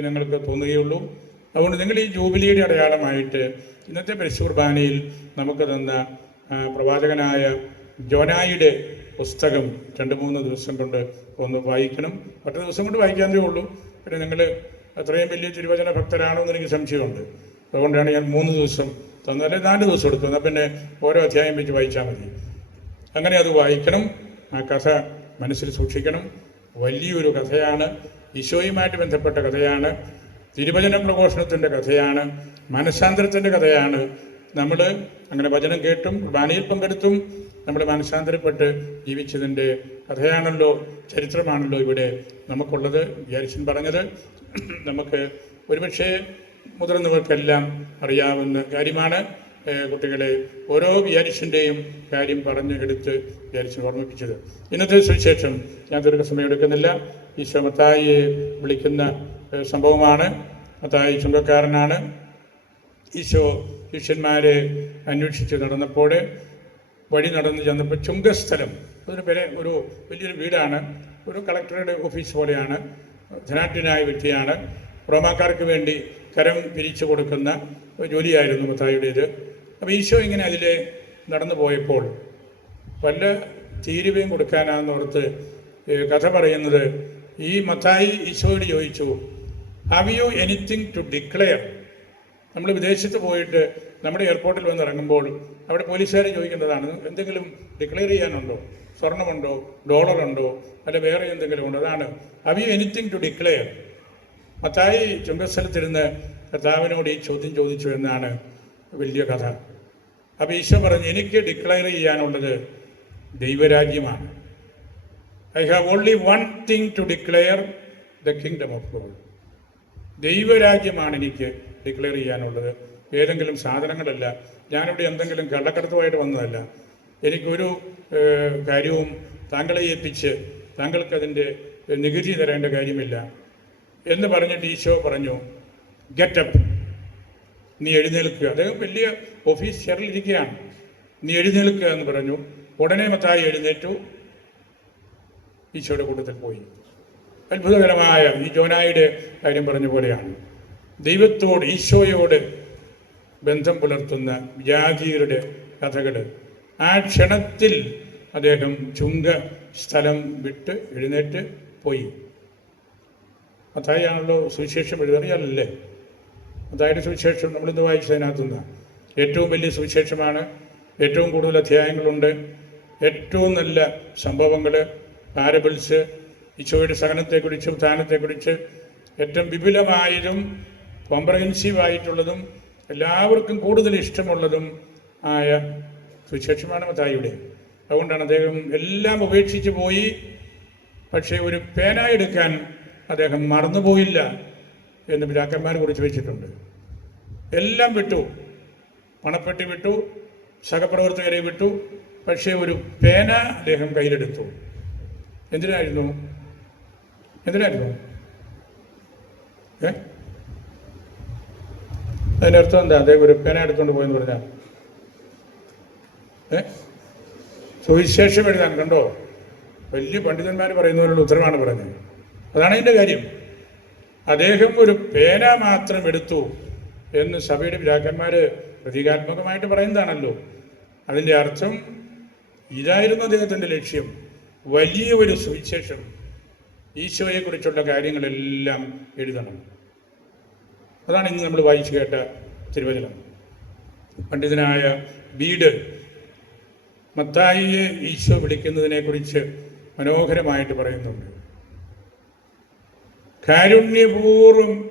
നിങ്ങൾക്ക് തോന്നുകയുള്ളൂ. അതുകൊണ്ട് നിങ്ങൾ ഈ ജൂബിലിയുടെ അടയാളമായിട്ട് ഇന്നത്തെ പരിശുർബാനയിൽ നമുക്ക് തന്ന പ്രവാചകനായ ജോനായുടെ പുസ്തകം രണ്ട് മൂന്ന് ദിവസം കൊണ്ട് ഒന്ന് വായിക്കണം. ഒറ്റ ദിവസം കൊണ്ട് വായിക്കാനേ ഉള്ളൂ. പിന്നെ നിങ്ങൾ അത്രയും വലിയ തിരുവചന ഭക്തരാണോ എന്ന് എനിക്ക് സംശയമുണ്ട്. അതുകൊണ്ടാണ് ഞാൻ മൂന്ന് ദിവസം തന്നാലേ നാല് ദിവസം എടുത്തു. എന്നാൽ പിന്നെ ഓരോ അധ്യായം വെച്ച് വായിച്ചാൽ മതി. അങ്ങനെ അത് വായിക്കണം. ആ കഥ മനസ്സിൽ സൂക്ഷിക്കണം. വലിയൊരു കഥയാണ്. ഈശോയുമായിട്ട് ബന്ധപ്പെട്ട കഥയാണ്. തിരുവചന പ്രഘോഷണത്തിന്റെ കഥയാണ്. മനഃശാന്തരത്തിന്റെ കഥയാണ്. നമ്മൾ അങ്ങനെ വചനം കേട്ടും കുർബാനയിൽ പങ്കെടുത്തും നമ്മൾ മനസ്സാന്തരപ്പെട്ട് ജീവിച്ചതിന്റെ കഥയാണല്ലോ ചരിത്രമാണല്ലോ ഇവിടെ നമുക്കുള്ളത്. വിചാരിച്ചൻ പറഞ്ഞത് നമുക്ക് ഒരുപക്ഷെ മുതിർന്നവർക്കെല്ലാം അറിയാവുന്ന കാര്യമാണ്. കുട്ടികളെ ഓരോ വിചാരിച്ചന്റെയും കാര്യം പറഞ്ഞു എടുത്ത് വ്യാരിച്ചൻ ഓർമ്മിപ്പിച്ചത്. ഇന്നത്തെ സുവിശേഷം ഞാൻ ദീർഘസമയം എടുക്കുന്നില്ല. ഈ മത്തായിയെ വിളിക്കുന്ന സംഭവമാണ്. മത്തായി ചുങ്കക്കാരനാണ്. ഈശോ ശിഷ്യന്മാരെ അന്വേഷിച്ച് നടന്നപ്പോൾ വഴി നടന്ന് ചെന്നപ്പോൾ ചുങ്കസ്ഥലം. അതൊരു പേരെ ഒരു വലിയൊരു വീടാണ്. ഒരു കളക്ടറുടെ ഓഫീസ് പോലെയാണ്. ധനാഢ്യനായ വ്യക്തിയാണ്. റോമാക്കാർക്ക് വേണ്ടി കരം പിരിച്ചു കൊടുക്കുന്ന ജോലിയായിരുന്നു മത്തായിയുടേത്. അപ്പോൾ ഈശോ ഇങ്ങനെ അതിലെ നടന്നു പോയപ്പോൾ വല്ല തീരുവയും കൊടുക്കാനാന്നോർത്ത് ഏഹ് കഥ പറയുന്നത് ഈ മത്തായി ഈശോയോട് ചോദിച്ചു have you anything to declare നമ്മൾ വിദേശത്ത് പോയിട്ട് നമ്മുടെ എയർപോർട്ടിൽ വന്ന് ഇറങ്ങുമ്പോൾ അവിടെ പോലീസുകാർ ചോദിക്കേണ്ടതാണ് എന്തെങ്കിലും ഡിക്ലെയർ ചെയ്യാനുണ്ടോ? സ്വർണമുണ്ടോ? ഡോളറുണ്ടോ? അല്ല വേറെ എന്തെങ്കിലും ഉണ്ടോ? അതാണ് have you anything to declare Mathai ചുങ്കസ്ഥലത്തിരുന്ന് കർത്താവിനോട് ഈ ചോദ്യം ചോദിച്ചു എന്നാണ് വലിയ കഥ. അപ്പോൾ ഈശോ പറഞ്ഞു എനിക്ക് ഡിക്ലെയർ ചെയ്യാനുള്ളത് ദൈവരാജ്യമാണ്. I have only one thing to declare the kingdom of God ദൈവരാജ്യമാണ് എനിക്ക് ഡിക്ലെയർ ചെയ്യാനുള്ളത്. ഏതെങ്കിലും സാധനങ്ങളല്ല ഞാനിവിടെ എന്തെങ്കിലും കള്ളക്കടത്തുമായിട്ട് വന്നതല്ല. എനിക്കൊരു കാര്യവും താങ്കളെ ഏൽപ്പിച്ച് താങ്കൾക്കതിന്റെ നികുതി തരേണ്ട കാര്യമില്ല എന്ന് പറഞ്ഞിട്ട് ഈശോ പറഞ്ഞു ഗെറ്റപ്പ് നീ എഴുന്നേൽക്കുക. അദ്ദേഹം വലിയ ഓഫീസ് ചെയറിലിരിക്കുകയാണ് നീ എഴുന്നേൽക്കുക എന്ന് പറഞ്ഞു. ഉടനെ മത്തായി എഴുന്നേറ്റു. ഈശോയുടെ കൂട്ടത്തിൽ പോയി. അത്ഭുതകരമായ ഈ ജോനായുടെ കാര്യം പറഞ്ഞ പോലെയാണ്. ദൈവത്തോട് ഈശോയോട് ബന്ധം പുലർത്തുന്ന വ്യാധിയുടെ കഥകൾ ആ ക്ഷണത്തിൽ അദ്ദേഹം ചുങ്ക സ്ഥലം വിട്ട് എഴുന്നേറ്റ് പോയി. അതായാണല്ലോ സുവിശേഷം എഴുതറിയാലല്ലേ? അതായത് സുവിശേഷം നമ്മളിന്ന് വായിച്ചതിനകത്തുനിന്ന്. ഏറ്റവും വലിയ സുവിശേഷമാണ് ഏറ്റവും കൂടുതൽ അധ്യായങ്ങളുണ്ട് ഏറ്റവും നല്ല സംഭവങ്ങൾ പാരബിൾസ് ഈശോയുടെ സഹനത്തെക്കുറിച്ച് ഉത്ഥാനത്തെക്കുറിച്ച് ഏറ്റവും വിപുലമായതും കോംപ്രഹെൻസീവ് ആയിട്ടുള്ളതും എല്ലാവർക്കും കൂടുതൽ ഇഷ്ടമുള്ളതും ആയ സുശേഷമാണ് മത്തായിയുടെ. അതുകൊണ്ടാണ് അദ്ദേഹം എല്ലാം ഉപേക്ഷിച്ച് പോയി. പക്ഷേ ഒരു പേന എടുക്കാൻ അദ്ദേഹം മറന്നുപോയില്ല എന്ന് പിതാക്കന്മാർ കുറിച്ച് വെച്ചിട്ടുണ്ട്. എല്ലാം വിട്ടു. പണപ്പെട്ടി വിട്ടു. സഹപ്രവർത്തകരെ വിട്ടു. പക്ഷേ ഒരു പേന അദ്ദേഹം കയ്യിലെടുത്തു. എന്തിനായിരുന്നു? എന്തിനായിരുന്നു? ഏ? അതിനർത്ഥം എന്താ? അദ്ദേഹം ഒരു പേന എടുത്തുകൊണ്ട് പോയെന്ന് പറഞ്ഞാൽ ഏ? സുവിശേഷം എഴുതാൻ കണ്ടോ? വലിയ പണ്ഡിതന്മാർ പറയുന്നവരുടെ ഉത്തരമാണ് പറഞ്ഞത്. അതാണ് അതിന്റെ കാര്യം. അദ്ദേഹം ഒരു പേന മാത്രം എടുത്തു എന്ന് സഭയുടെ പിതാക്കന്മാർ പ്രതീകാത്മകമായിട്ട് പറയുന്നതാണല്ലോ. അതിന്റെ അർത്ഥം ഇതായിരുന്നു അദ്ദേഹത്തിന്റെ ലക്ഷ്യം. വലിയ ഒരു സുവിശേഷം. ഈശോയെക്കുറിച്ചുള്ള കാര്യങ്ങളെല്ലാം എഴുതണം. അതാണ് ഇന്ന് നമ്മൾ വായിച്ചു കേട്ട തിരുവചനം. പണ്ഡിതനായ ബീഡ് മത്തായിയെ ഈശോ വിളിക്കുന്നതിനെക്കുറിച്ച് മനോഹരമായിട്ട് പറയുന്നുണ്ട്. കാരുണ്യപൂർവം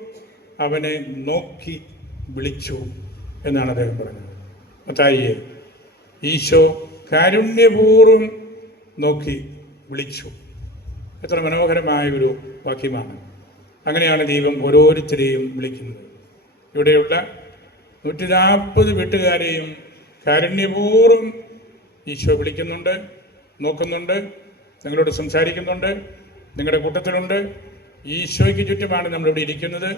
അവനെ നോക്കി വിളിച്ചു എന്നാണ് അദ്ദേഹം പറഞ്ഞത്. മത്തായിയെ ഈശോ കാരുണ്യപൂർവം നോക്കി വിളിച്ചു. എത്ര മനോഹരമായ ഒരു വാക്യമാണ്. അങ്ങനെയാണ് ദൈവം ഓരോരുത്തരെയും വിളിക്കുന്നത്. ഇവിടെയുള്ള നൂറ്റി നാൽപ്പത് വീട്ടുകാരെയും കാരുണ്യപൂർവം ഈശോ വിളിക്കുന്നുണ്ട് നോക്കുന്നുണ്ട് നിങ്ങളോട് സംസാരിക്കുന്നുണ്ട് നിങ്ങളുടെ കൂട്ടത്തിലുണ്ട്. ഈശോയ്ക്ക് ചുറ്റുമാണ് നമ്മളിവിടെ ഇരിക്കുന്നത്.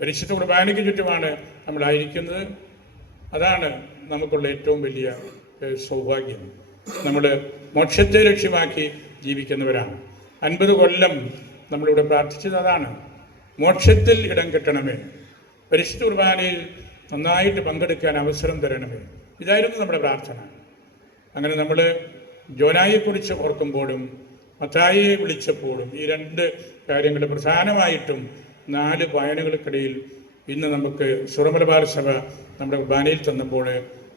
പരിശുദ്ധ കുർബാനയ്ക്ക് ചുറ്റുമാണ് നമ്മളായിരിക്കുന്നത്. അതാണ് നമുക്കുള്ള ഏറ്റവും വലിയ സൗഭാഗ്യം. നമ്മൾ മോക്ഷത്തെ ലക്ഷ്യമാക്കി ജീവിക്കുന്നവരാണ്. അൻപത് കൊല്ലം നമ്മളിവിടെ പ്രാർത്ഥിച്ചത് അതാണ്. മോക്ഷത്തിൽ ഇടം കിട്ടണമേ. പരിശുദ്ധ കുർബാനയിൽ നന്നായിട്ട് പങ്കെടുക്കാൻ അവസരം തരണമേ. ഇതായിരുന്നു നമ്മുടെ പ്രാർത്ഥന. അങ്ങനെ നമ്മൾ ജോനായെക്കുറിച്ച് ഓർക്കുമ്പോഴും മത്തായിയെ വിളിച്ചപ്പോഴും ഈ രണ്ട് കാര്യങ്ങൾ പ്രധാനമായിട്ടും നാല് വായനകൾക്കിടയിൽ ഇന്ന് നമുക്ക് സുറമലബാർ സഭ നമ്മുടെ കുർബാനയിൽ തന്നപ്പോൾ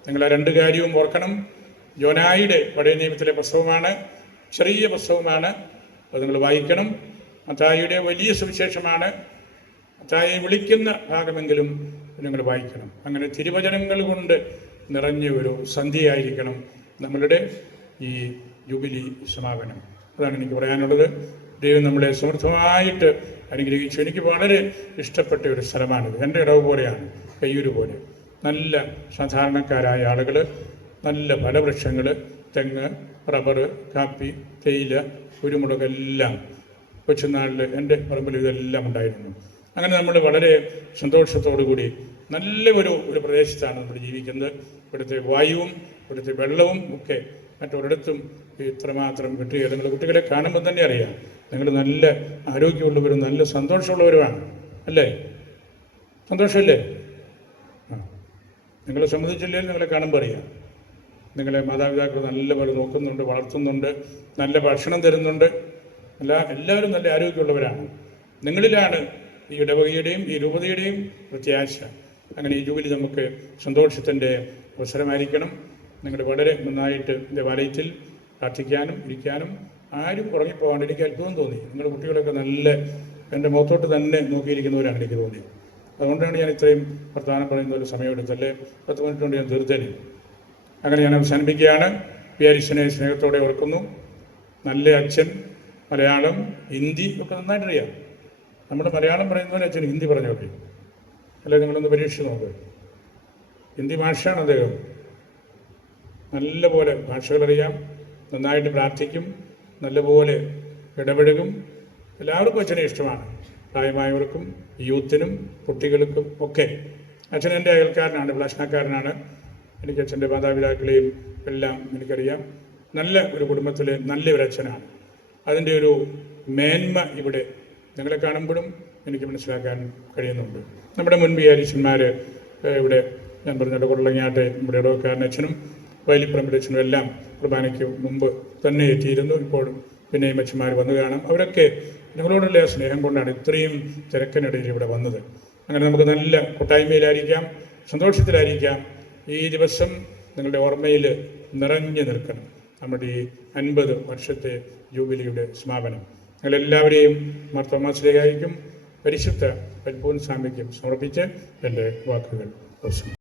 നിങ്ങൾ ആ രണ്ട് കാര്യവും ഓർക്കണം. ജോനായിയുടെ പഴയ നിയമത്തിലെ പ്രസവമാണ് ചെറിയ പ്രസവമാണ്. അത് നിങ്ങൾ വായിക്കണം. മത്തായിയുടെ വലിയ സുവിശേഷമാണ്. മത്തായിയെ വിളിക്കുന്ന ഭാഗമെങ്കിലും നിങ്ങൾ വായിക്കണം. അങ്ങനെ തിരുവചനങ്ങൾ കൊണ്ട് നിറഞ്ഞ ഒരു സന്ധ്യയായിരിക്കണം നമ്മളുടെ ഈ ജൂബിലി സമാപനം. അതാണ് എനിക്ക് പറയാനുള്ളത്. ദൈവം നമ്മളെ സമൃദ്ധമായിട്ട് അനുഗ്രഹിച്ചു. എനിക്ക് വളരെ ഇഷ്ടപ്പെട്ട ഒരു സ്ഥലമാണിത്. എന്റെ ഇടവ് പോലെയാണ് കയ്യൂര് പോലെ. നല്ല സാധാരണക്കാരായ ആളുകൾ നല്ല ഫലവൃക്ഷങ്ങൾ തെങ്ങ് റബ്ബർ കാപ്പി തേയില കുരുമുളക് എല്ലാം കൊച്ചുനാളിൽ എന്റെ പറമ്പിൽ ഇതെല്ലാം ഉണ്ടായിരുന്നു. അങ്ങനെ നമ്മൾ വളരെ കൂടി നല്ല ഒരു ഒരു പ്രദേശത്താണ് നമ്മൾ ജീവിക്കുന്നത്. ഇവിടുത്തെ വായുവും ഇവിടുത്തെ വെള്ളവും ഒക്കെ മറ്റൊരിടത്തും ഇത്രമാത്രം കിട്ടുകയില്ല. നിങ്ങൾ കുട്ടികളെ കാണുമ്പോൾ തന്നെ അറിയാം. നിങ്ങൾ നല്ല ആരോഗ്യമുള്ളവരും നല്ല സന്തോഷമുള്ളവരുമാണ്. അല്ലേ? സന്തോഷമല്ലേ? ആ. നിങ്ങളെ സംബന്ധിച്ചില്ലെങ്കിൽ നിങ്ങളെ കാണുമ്പോൾ അറിയാം. നിങ്ങളെ മാതാപിതാക്കൾ നല്ലപോലെ നോക്കുന്നുണ്ട് വളർത്തുന്നുണ്ട് നല്ല ഭക്ഷണം തരുന്നുണ്ട്. എല്ലാ എല്ലാവരും നല്ല ആരോഗ്യമുള്ളവരാണ്. നിങ്ങളിലാണ് ഈ ഇടവകയുടെയും ഈ രൂപതയുടെയും പ്രത്യാശ. അങ്ങനെ ഈ ജൂബിലി നമുക്ക് സന്തോഷത്തിന്റെ അവസരമായിരിക്കണം. നിങ്ങൾ വളരെ നന്നായിട്ട് ദേവാലയത്തിൽ പ്രാർത്ഥിക്കാനും ഇരിക്കാനും ആരും ഉറങ്ങിപ്പോകാണ്ട് എനിക്ക് അത്ഭുതം തോന്നി. നിങ്ങളുടെ കുട്ടികളൊക്കെ നല്ല എന്റെ മുഖത്തോട്ട് തന്നെ നോക്കിയിരിക്കുന്നവരാണ് എനിക്ക് തോന്നിയത് അതുകൊണ്ടാണ് ഞാൻ ഇത്രയും വർത്തമാനം പറയുന്ന ഒരു സമയമെടുത്തല്ലേ പത്ത് മിനിറ്റ് കൊണ്ട് ഞാൻ തീർത്തേനെ. അങ്ങനെ ഞാൻ അവസാനിപ്പിക്കുകയാണ്. പിയാരിശനെ സ്നേഹത്തോടെ ഓർക്കുന്നു. നല്ല അച്ഛൻ മലയാളം ഹിന്ദി ഒക്കെ നന്നായിട്ട് അറിയാം. നമ്മുടെ മലയാളം പറയുന്നവരെ അച്ഛൻ ഹിന്ദി പറഞ്ഞു നോക്കി. അല്ലെ നിങ്ങളൊന്ന് പരീക്ഷ നോക്ക്. ഹിന്ദി ഭാഷയാണ് അദ്ദേഹം. നല്ലപോലെ ഭാഷകളറിയാം നന്നായിട്ട് പ്രാർത്ഥിക്കും നല്ലപോലെ ഇടപഴകും. എല്ലാവർക്കും അച്ഛനെ ഇഷ്ടമാണ്. പ്രായമായവർക്കും യൂത്തിനും കുട്ടികൾക്കും ഒക്കെ. അച്ഛൻ എന്റെ അയൽക്കാരനാണ് ഭക്ഷണക്കാരനാണ് എനിക്ക് അച്ഛന്റെ മാതാപിതാക്കളെയും എല്ലാം എനിക്കറിയാം. നല്ല ഒരു കുടുംബത്തിലെ നല്ലൊരു അച്ഛനാണ് അതിന്റെ ഒരു മേന്മ ഇവിടെ നിങ്ങളെ കാണുമ്പോഴും എനിക്ക് മനസ്സിലാക്കാൻ കഴിയുന്നുണ്ട്. നമ്മുടെ മുൻ വിചാരിച്ചന്മാർ ഇവിടെ ഞാൻ പറഞ്ഞ കൊള്ളങ്ങാട്ടെ നമ്മുടെ വയലിപ്പറമ്പിൽ അച്ഛനും എല്ലാം കുർബാനയ്ക്ക് മുമ്പ് തന്നെ എത്തിയിരുന്നു. ഇപ്പോഴും പിന്നെയും അച്ഛന്മാർ വന്നു കാണാം. അവരൊക്കെ നിങ്ങളോടുള്ള ആ സ്നേഹം കൊണ്ടാണ് ഇത്രയും തിരക്കിനിടയിൽ ഇവിടെ വന്നത്. അങ്ങനെ നമുക്ക് നല്ല കൂട്ടായ്മയിലായിരിക്കാം സന്തോഷത്തിലായിരിക്കാം. ഈ ദിവസം നിങ്ങളുടെ ഓർമ്മയിൽ നിറഞ്ഞു നിൽക്കണം. നമ്മുടെ ഈ അൻപത് വർഷത്തെ ജൂബിലിയുടെ സമാപനം. നിങ്ങളെല്ലാവരെയും മർത്തോമാസിലേക്കായിരിക്കും പരിശുദ്ധ പരിപൂർണ സ്വാമിക്കും സമർപ്പിച്ച് എന്റെ വാക്കുകൾ അവസാനം